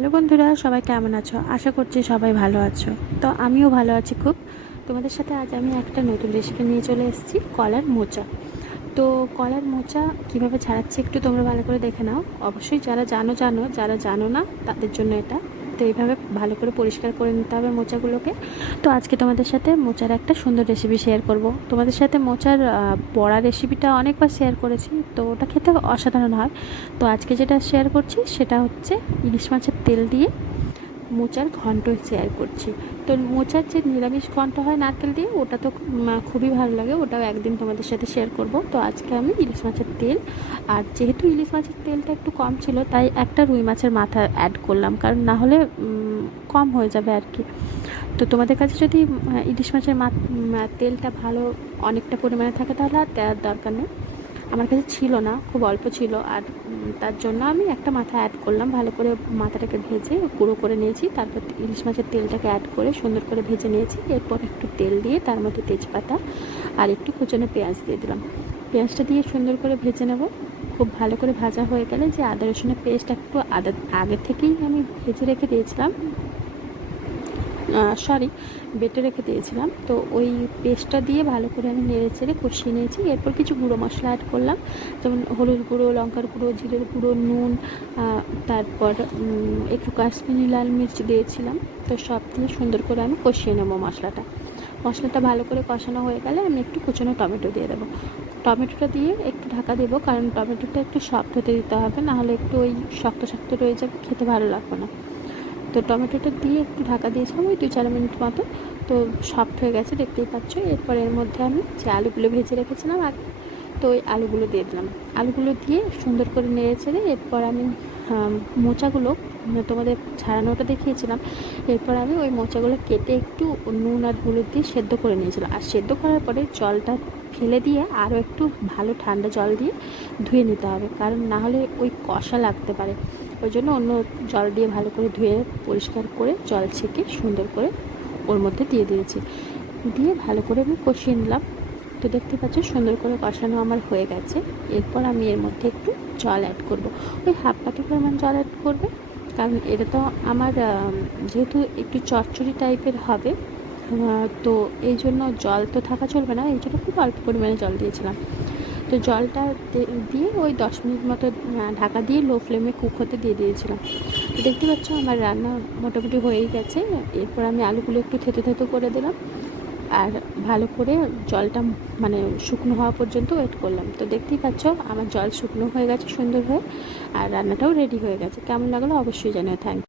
Hello বন্ধুরা, সবাই কেমন আছো? আশা করছি সবাই ভালো আছো। তো আমিও ভালো আছি খুব। তোমাদের সাথে আজ আমি একটা নতুন রেসিপি নিয়ে চলে এসেছি, কলার মোচা। তো কলার মোচা কীভাবে ছাড়াচ্ছি একটু তোমরা ভালো করে দেখে নাও। অবশ্যই যারা জানো, যারা জানো না তাদের জন্য এটা। তো এইভাবে ভালো করে পরিষ্কার করে নিতে হবে মোচাগুলোকে। তো আজকে তোমাদের সাথে মোচার একটা সুন্দর রেসিপি শেয়ার করব। তোমাদের সাথে মোচার বড়া রেসিপিটা অনেকবার শেয়ার করেছি, তো ওটা খেতে অসাধারণ হয়। তো আজকে যেটা শেয়ার করছি সেটা হচ্ছে ইলিশ মাছের তেল দিয়ে মোচার ঘন্ট শেয়ার করছি। তো মোচার যে নিরামিষ ঘন্ট হয় নারকেল দিয়ে, ওটা তো খুবই ভালো লাগে, ওটাও একদিন তোমাদের সাথে শেয়ার করব। তো আজকে আমি ইলিশ মাছের তেল, আর যেহেতু ইলিশ মাছের তেলটা একটু কম ছিল তাই একটা রুই মাছের মাথা অ্যাড করলাম, কারণ না হলে কম হয়ে যাবে আর কি। তো তোমাদের কাছে যদি ইলিশ মাছের তেলটা ভালো অনেকটা পরিমাণে থাকে তাহলে আর দেওয়ার দরকার নেই। আমার কাছে ছিল না, খুব অল্প ছিল, আর তার জন্য আমি একটা মাথা অ্যাড করলাম। ভালো করে মাথাটাকে ভেজে গুঁড়ো করে নিয়েছি, তারপর ইলিশ মাছের তেলটাকে অ্যাড করে সুন্দর করে ভেজে নিয়েছি। এরপর একটু তেল দিয়ে তার মধ্যে তেজপাতা আর একটু কুচনো পেঁয়াজ দিয়ে দিলাম। পেঁয়াজটা দিয়ে সুন্দর করে ভেজে নেব। খুব ভালো করে ভাজা হয়ে গেলে যে আদা রসুনের পেস্ট একটু আগে থেকেই আমি ভেজে রেখে দিয়েছিলাম, বেটে রেখে দিয়েছিলাম, তো ওই পেস্টটা দিয়ে ভালো করে আমি নেড়ে চেড়ে কষিয়ে নিয়েছি। এরপর কিছু গুঁড়ো মশলা অ্যাড করলাম, যেমন হলুদ গুঁড়ো, লঙ্কার গুঁড়ো, জিরের গুঁড়ো, নুন, তারপর একটু কাশ্মীরি লাল মির্চ দিয়েছিলাম। তো সব দিয়ে সুন্দর করে আমি কষিয়ে নেবো মশলাটা ভালো করে কষানো হয়ে গেলে আমি একটু কুচনো টমেটো দিয়ে দেবো। টমেটোটা দিয়ে একটু ঢাকা দেবো, কারণ টমেটোটা একটু সফট হতে দিতে হবে, নাহলে একটু ওই শক্ত শক্ত রয়ে যাবে, খেতে ভালো লাগবে না। তো টমেটোটা দিয়ে একটু ঢাকা দিয়েছিলাম ওই 2-4 মিনিট মতো। তো সফট হয়ে গেছে, দেখতেই পাচ্ছ। এরপর এর মধ্যে আমি যে আলুগুলো ভেজে রেখেছিলাম আগে, তো ওই আলুগুলো দিয়ে দিলাম। আলুগুলো দিয়ে সুন্দর করে নেড়ে চেড়ে এরপর আমি মোচাগুলো তোমাদের ছাড়ানোটা দেখিয়েছিলাম। এরপর আমি ওই মোচাগুলো কেটে একটু নুন আর হলুদ দিয়ে সেদ্ধ করে নিয়েছিলাম, আর সেদ্ধ করার পরে জলটা ফেলে দিয়ে আরও একটু ভালো ঠান্ডা জল দিয়ে ধুয়ে নিতে হবে, কারণ না হলে ওই কষা লাগতে পারে। ওই জন্য অন্য জল দিয়ে ভালো করে ধুয়ে পরিষ্কার করে জল ছেঁকে সুন্দর করে ওর মধ্যে দিয়ে দিয়েছি। দিয়ে ভালো করে আমি কষিয়ে নিলাম। তো দেখতে পাচ্ছ সুন্দর করে কষানো আমার হয়ে গেছে। এরপর আমি এর মধ্যে একটু জল অ্যাড করব, ওই হাফ বাটি পরিমাণ জল অ্যাড করবে, কারণ এটা তো আমার যেহেতু একটু চচ্চড়ি টাইপের হবে, তো এই জন্য জল তো থাকা চলবে না, এই জন্য খুব অল্প পরিমাণে জল দিয়েছিলাম। তো জলটা দিয়ে ওই 10 মিনিট মতো ঢাকা দিয়ে লো ফ্লেমে কুক হতে দিয়ে দিয়েছিলাম। তো দেখতে পাচ্ছ আমার রান্না মোটামুটি হয়েই গেছে। এরপর আমি আলুগুলো একটু থেতো থেতো করে দিলাম, আর ভালো করে জলটা মানে শুকনো হওয়া পর্যন্ত ওয়েট করলাম। তো দেখতেই পাচ্ছ আমার জল শুকনো হয়ে গেছে সুন্দর হয়ে, আর রান্নাটাও রেডি হয়ে গেছে। কেমন লাগলো অবশ্যই জানিও। থ্যাংক